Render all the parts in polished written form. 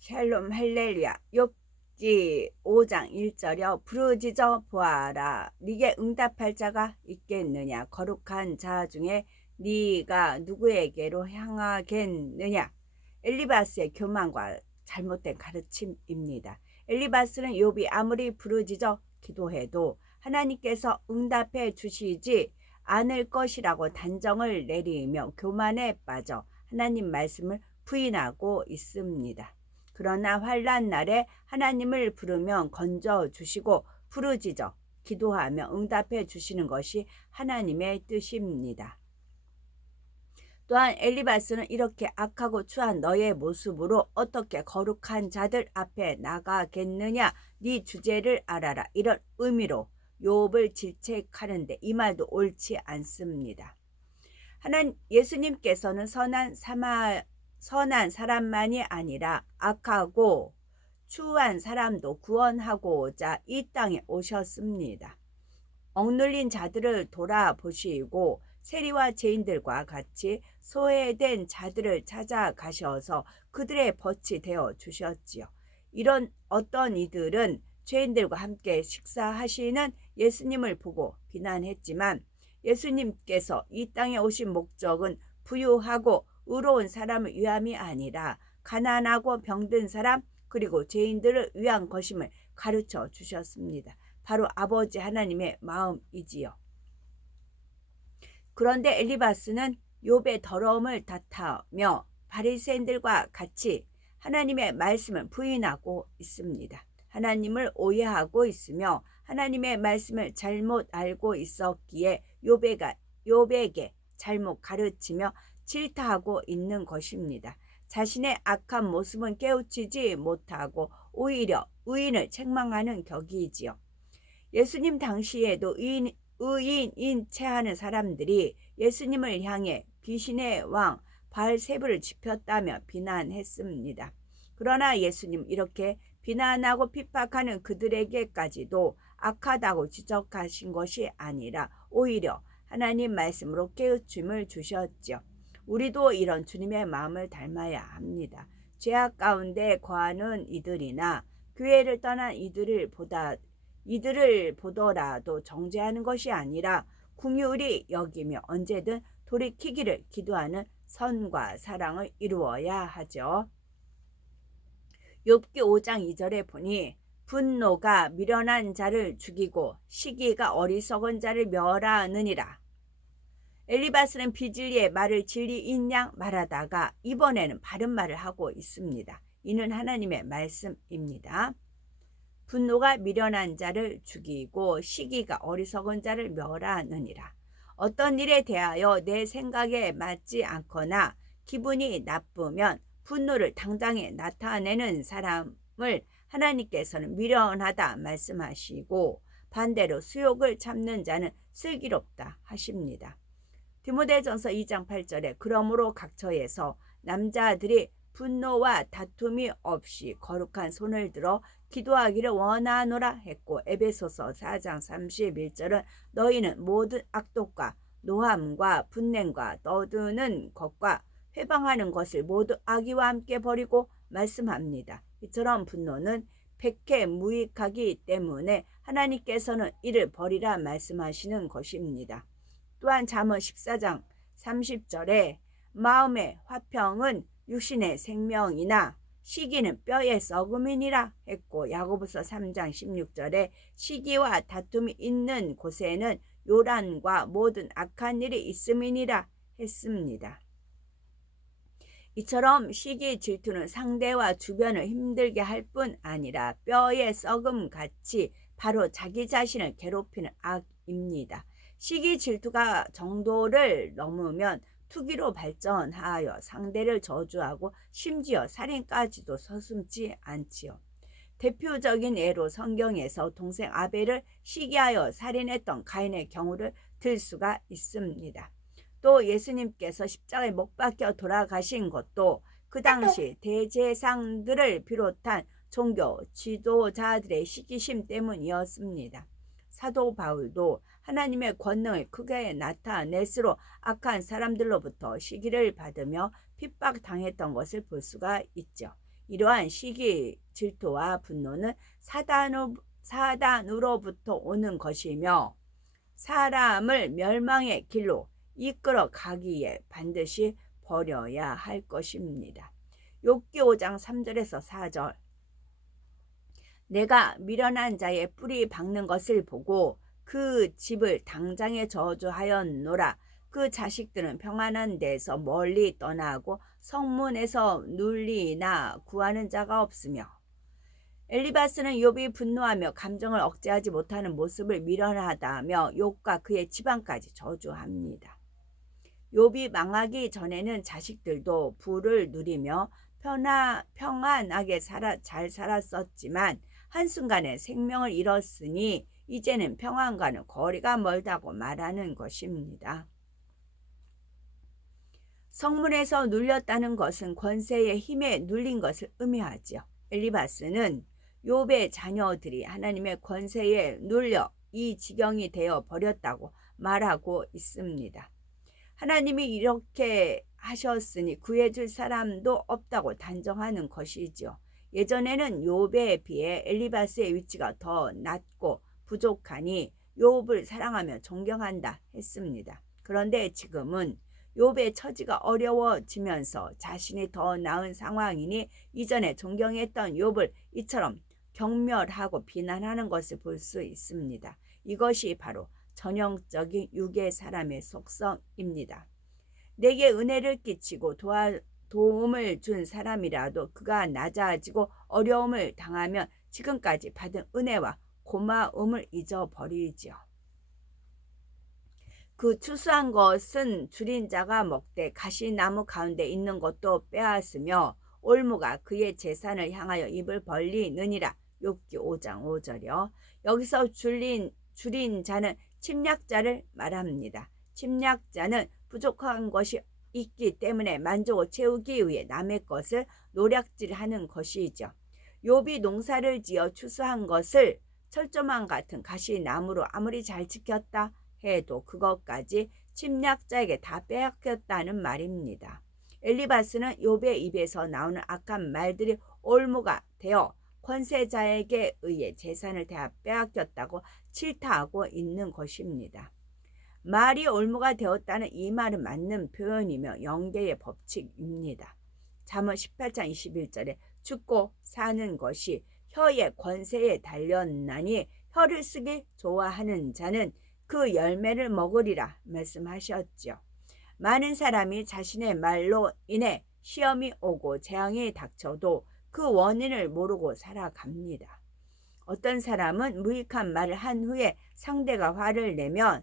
샬롬 할렐루야. 욥기 5장 1절여 부르짖어 보아라. 네게 응답할 자가 있겠느냐. 거룩한 자 중에 네가 누구에게로 향하겠느냐. 엘리바스의 교만과 잘못된 가르침입니다. 엘리바스는 욥이 아무리 부르짖어 기도해도 하나님께서 응답해 주시지 않을 것이라고 단정을 내리며 교만에 빠져 하나님 말씀을 부인하고 있습니다. 그러나 환난 날에 하나님을 부르면 건져주시고 부르짖어 기도하며 응답해 주시는 것이 하나님의 뜻입니다. 또한 엘리바스는 이렇게 악하고 추한 너의 모습으로 어떻게 거룩한 자들 앞에 나가겠느냐. 네 주제를 알아라. 이런 의미로 욥을 질책하는데 이 말도 옳지 않습니다. 예수님께서는 선한 사람만이 아니라 악하고 추한 사람도 구원하고자 이 땅에 오셨습니다. 억눌린 자들을 돌아보시고 세리와 죄인들과 같이 소외된 자들을 찾아가셔서 그들의 벗이 되어 주셨지요. 이런 어떤 이들은 죄인들과 함께 식사하시는 예수님을 보고 비난했지만 예수님께서 이 땅에 오신 목적은 부유하고 의로운 사람을 위함이 아니라 가난하고 병든 사람 그리고 죄인들을 위한 것임을 가르쳐 주셨습니다. 바로 아버지 하나님의 마음이지요. 그런데 엘리바스는 욥의 더러움을 탓하며 바리새인들과 같이 하나님의 말씀을 부인하고 있습니다. 하나님을 오해하고 있으며 하나님의 말씀을 잘못 알고 있었기에 욥에게 잘못 가르치며 질타하고 있는 것입니다. 자신의 악한 모습은 깨우치지 못하고 오히려 의인을 책망하는 격이지요. 예수님 당시에도 의인인 체하는 사람들이 예수님을 향해 귀신의 왕 바알세불을 지폈다며 비난했습니다. 그러나 예수님 이렇게 비난하고 핍박하는 그들에게까지도 악하다고 지적하신 것이 아니라 오히려 하나님 말씀으로 깨우침을 주셨죠. 우리도 이런 주님의 마음을 닮아야 합니다. 죄악 가운데 거하는 이들이나 교회를 떠난 이들을 보더라도 정죄하는 것이 아니라 긍휼히 여기며 언제든 돌이키기를 기도하는 선과 사랑을 이루어야 하죠. 욥기 5장 2절에 보니 분노가 미련한 자를 죽이고 시기가 어리석은 자를 멸하느니라. 엘리바스는 비진리의 말을 진리인 양 말하다가 이번에는 바른 말을 하고 있습니다. 이는 하나님의 말씀입니다. 분노가 미련한 자를 죽이고 시기가 어리석은 자를 멸하느니라. 어떤 일에 대하여 내 생각에 맞지 않거나 기분이 나쁘면 분노를 당장에 나타내는 사람을 하나님께서는 미련하다 말씀하시고 반대로 수욕을 참는 자는 슬기롭다 하십니다. 디모데전서 2장 8절에 그러므로 각처에서 남자들이 분노와 다툼이 없이 거룩한 손을 들어 기도하기를 원하노라 했고 에베소서 4장 31절은 너희는 모든 악독과 노함과 분냄과 떠드는 것과 회방하는 것을 모두 악의와 함께 버리고 말씀합니다. 이처럼 분노는 백해무익하기 때문에 하나님께서는 이를 버리라 말씀하시는 것입니다. 또한 잠언 14장 30절에 마음의 화평은 육신의 생명이나 시기는 뼈의 썩음이니라 했고 야고보서 3장 16절에 시기와 다툼이 있는 곳에는 요란과 모든 악한 일이 있음이니라 했습니다. 이처럼 시기 질투는 상대와 주변을 힘들게 할 뿐 아니라 뼈의 썩음 같이 바로 자기 자신을 괴롭히는 악입니다. 시기 질투가 정도를 넘으면 투기로 발전하여 상대를 저주하고 심지어 살인까지도 서슴지 않지요. 대표적인 예로 성경에서 동생 아벨을 시기하여 살인했던 가인의 경우를 들 수가 있습니다. 또 예수님께서 십자가에 못 박혀 돌아가신 것도 그 당시 대제사장들을 비롯한 종교 지도자들의 시기심 때문이었습니다. 사도 바울도 하나님의 권능을 크게 나타낼수록 악한 사람들로부터 시기를 받으며 핍박당했던 것을 볼 수가 있죠. 이러한 시기, 질투와 분노는 사단으로부터 오는 것이며 사람을 멸망의 길로 이끌어 가기에 반드시 버려야 할 것입니다. 욥기 5장 3절에서 4절. 내가 미련한 자의 뿌리 박는 것을 보고 그 집을 당장에 저주하였노라. 그 자식들은 평안한 데서 멀리 떠나고 성문에서 눌리나 구하는 자가 없으며. 엘리바스는 욥이 분노하며 감정을 억제하지 못하는 모습을 미련하다며 욥과 그의 집안까지 저주합니다. 욥이 망하기 전에는 자식들도 부를 누리며 평안하게 잘 살았었지만 한순간에 생명을 잃었으니 이제는 평안과는 거리가 멀다고 말하는 것입니다. 성문에서 눌렸다는 것은 권세의 힘에 눌린 것을 의미하지요. 엘리바스는 욥의 자녀들이 하나님의 권세에 눌려 이 지경이 되어 버렸다고 말하고 있습니다. 하나님이 이렇게 하셨으니 구해줄 사람도 없다고 단정하는 것이지요. 예전에는 욥에 비해 엘리바스의 위치가 더 낮고 부족하니 욥을 사랑하며 존경한다 했습니다. 그런데 지금은 욥의 처지가 어려워지면서 자신이 더 나은 상황이니 이전에 존경했던 욥을 이처럼 경멸하고 비난하는 것을 볼 수 있습니다. 이것이 바로 전형적인 육의 사람의 속성입니다. 내게 은혜를 끼치고 도움을 준 사람이라도 그가 낮아지고 어려움을 당하면 지금까지 받은 은혜와 고마움을 잊어버리지요. 그 추수한 것은 줄인 자가 먹되 가시나무 가운데 있는 것도 빼앗으며 올무가 그의 재산을 향하여 입을 벌리느니라. 욥기 5장 5절이요. 여기서 줄인 자는 침략자를 말합니다. 침략자는 부족한 것이 있기 때문에 만족을 채우기 위해 남의 것을 노략질하는 것이죠. 욥이 농사를 지어 추수한 것을 철조망 같은 가시나무로 아무리 잘 지켰다 해도 그것까지 침략자에게 다 빼앗겼다는 말입니다. 엘리바스는 욥의 입에서 나오는 악한 말들이 올무가 되어 권세자에게 의해 재산을 다 빼앗겼다고 질타하고 있는 것입니다. 말이 올무가 되었다는 이 말은 맞는 표현이며 영계의 법칙입니다. 잠언 18장 21절에 죽고 사는 것이 혀의 권세에 달렸나니 혀를 쓰기 좋아하는 자는 그 열매를 먹으리라 말씀하셨죠. 많은 사람이 자신의 말로 인해 시험이 오고 재앙이 닥쳐도 그 원인을 모르고 살아갑니다. 어떤 사람은 무익한 말을 한 후에 상대가 화를 내면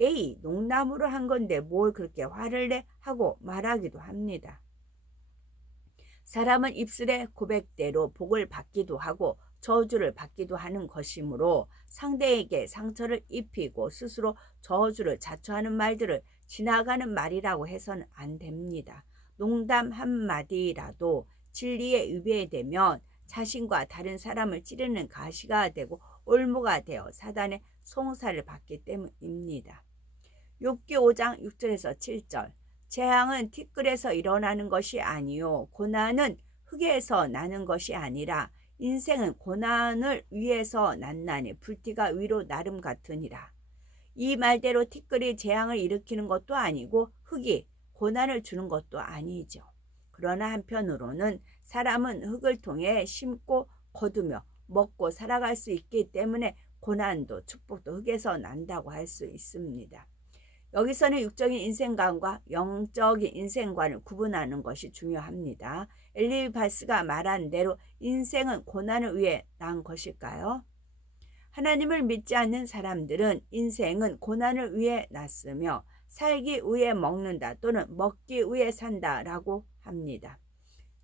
에이, 농담으로 한 건데 뭘 그렇게 화를 내? 하고 말하기도 합니다. 사람은 입술의 고백대로 복을 받기도 하고 저주를 받기도 하는 것이므로 상대에게 상처를 입히고 스스로 저주를 자초하는 말들을 지나가는 말이라고 해서는 안 됩니다. 농담 한마디라도 진리에 위배되면 자신과 다른 사람을 찌르는 가시가 되고 올무가 되어 사단의 송사를 받기 때문입니다. 욥기 5장 6절에서 7절. 재앙은 티끌에서 일어나는 것이 아니요 고난은 흙에서 나는 것이 아니라 인생은 고난을 위해서 났나니 불티가 위로 나름 같으니라. 이 말대로 티끌이 재앙을 일으키는 것도 아니고 흙이 고난을 주는 것도 아니죠. 그러나 한편으로는 사람은 흙을 통해 심고 거두며 먹고 살아갈 수 있기 때문에 고난도 축복도 흙에서 난다고 할 수 있습니다. 여기서는 육적인 인생관과 영적인 인생관을 구분하는 것이 중요합니다. 엘리바스가 말한 대로 인생은 고난을 위해 난 것일까요? 하나님을 믿지 않는 사람들은 인생은 고난을 위해 났으며 살기 위해 먹는다 또는 먹기 위해 산다라고 합니다.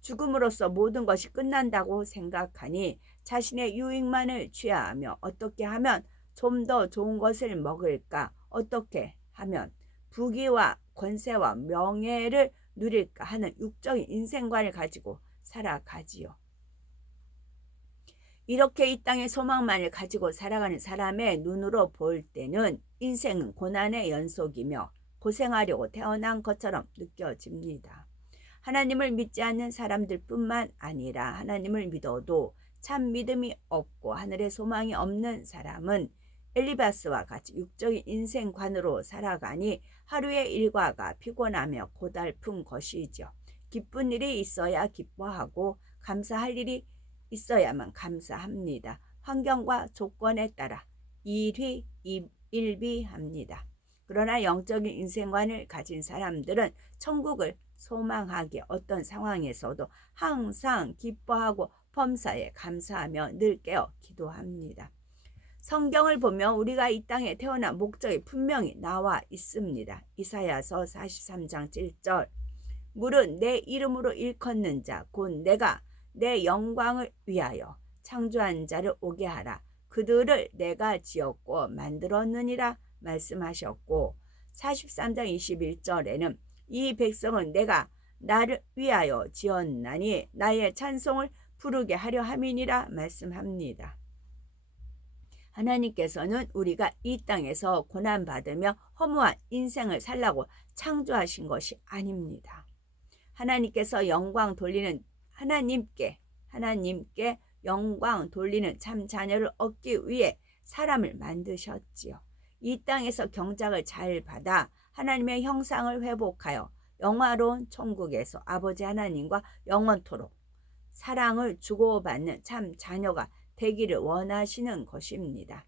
죽음으로써 모든 것이 끝난다고 생각하니 자신의 유익만을 취하며 어떻게 하면 좀 더 좋은 것을 먹을까, 어떻게 하면 부귀와 권세와 명예를 누릴까 하는 육적인 인생관을 가지고 살아가지요. 이렇게 이 땅의 소망만을 가지고 살아가는 사람의 눈으로 볼 때는 인생은 고난의 연속이며 고생하려고 태어난 것처럼 느껴집니다. 하나님을 믿지 않는 사람들뿐만 아니라 하나님을 믿어도 참 믿음이 없고 하늘의 소망이 없는 사람은 엘리바스와 같이 육적인 인생관으로 살아가니 하루의 일과가 피곤하며 고달픈 것이죠. 기쁜 일이 있어야 기뻐하고 감사할 일이 있어야만 감사합니다. 환경과 조건에 따라 일비합니다. 그러나 영적인 인생관을 가진 사람들은 천국을 소망하기에 어떤 상황에서도 항상 기뻐하고 범사에 감사하며 늘 깨어 기도합니다. 성경을 보면 우리가 이 땅에 태어난 목적이 분명히 나와 있습니다. 이사야서 43장 7절 물은 내 이름으로 일컫는 자 곧 내가 내 영광을 위하여 창조한 자를 오게 하라. 그들을 내가 지었고 만들었느니라 말씀하셨고 43장 21절에는 이 백성은 내가 나를 위하여 지었나니 나의 찬송을 부르게 하려 함이니라 말씀합니다. 하나님께서는 우리가 이 땅에서 고난받으며 허무한 인생을 살라고 창조하신 것이 아닙니다. 하나님께서 영광 돌리는 하나님께 영광 돌리는 참 자녀를 얻기 위해 사람을 만드셨지요. 이 땅에서 경작을 잘 받아 하나님의 형상을 회복하여 영화로운 천국에서 아버지 하나님과 영원토록 사랑을 주고받는 참 자녀가 되기를 원하시는 것입니다.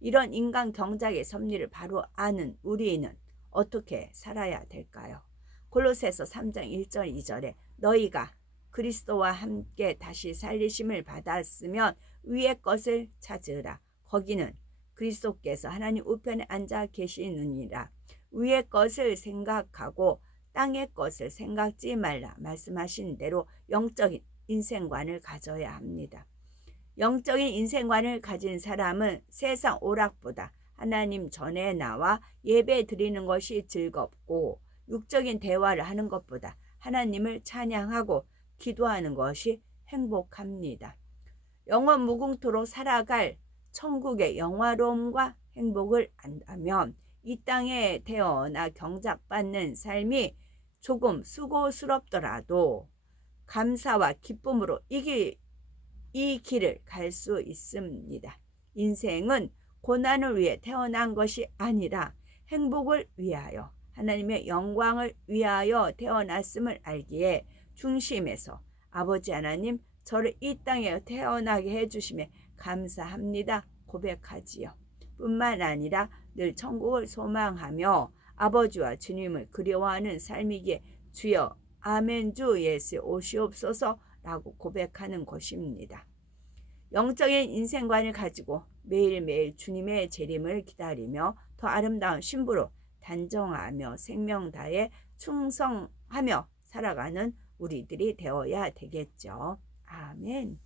이런 인간 경작의 섭리를 바로 아는 우리는 어떻게 살아야 될까요? 골로새서 3장 1절 2절에 너희가 그리스도와 함께 다시 살리심을 받았으면 위의 것을 찾으라. 거기는 그리스도께서 하나님 우편에 앉아 계시느니라. 위의 것을 생각하고 땅의 것을 생각지 말라 말씀하신 대로 영적인 인생관을 가져야 합니다. 영적인 인생관을 가진 사람은 세상 오락보다 하나님 전에 나와 예배 드리는 것이 즐겁고 육적인 대화를 하는 것보다 하나님을 찬양하고 기도하는 것이 행복합니다. 영원 무궁토록 살아갈 천국의 영화로움과 행복을 안다면 이 땅에 태어나 경작받는 삶이 조금 수고스럽더라도 감사와 기쁨으로 이 길을 갈 수 있습니다. 인생은 고난을 위해 태어난 것이 아니라 행복을 위하여 하나님의 영광을 위하여 태어났음을 알기에 중심에서 아버지 하나님 저를 이 땅에 태어나게 해주심에 감사합니다 고백하지요. 뿐만 아니라 늘 천국을 소망하며 아버지와 주님을 그리워하는 삶이기에 주여 아멘 주 예수 오시옵소서 라고 고백하는 것입니다. 영적인 인생관을 가지고 매일매일 주님의 재림을 기다리며 더 아름다운 신부로 단정하며 생명 다해 충성하며 살아가는 우리들이 되어야 되겠죠. 아멘.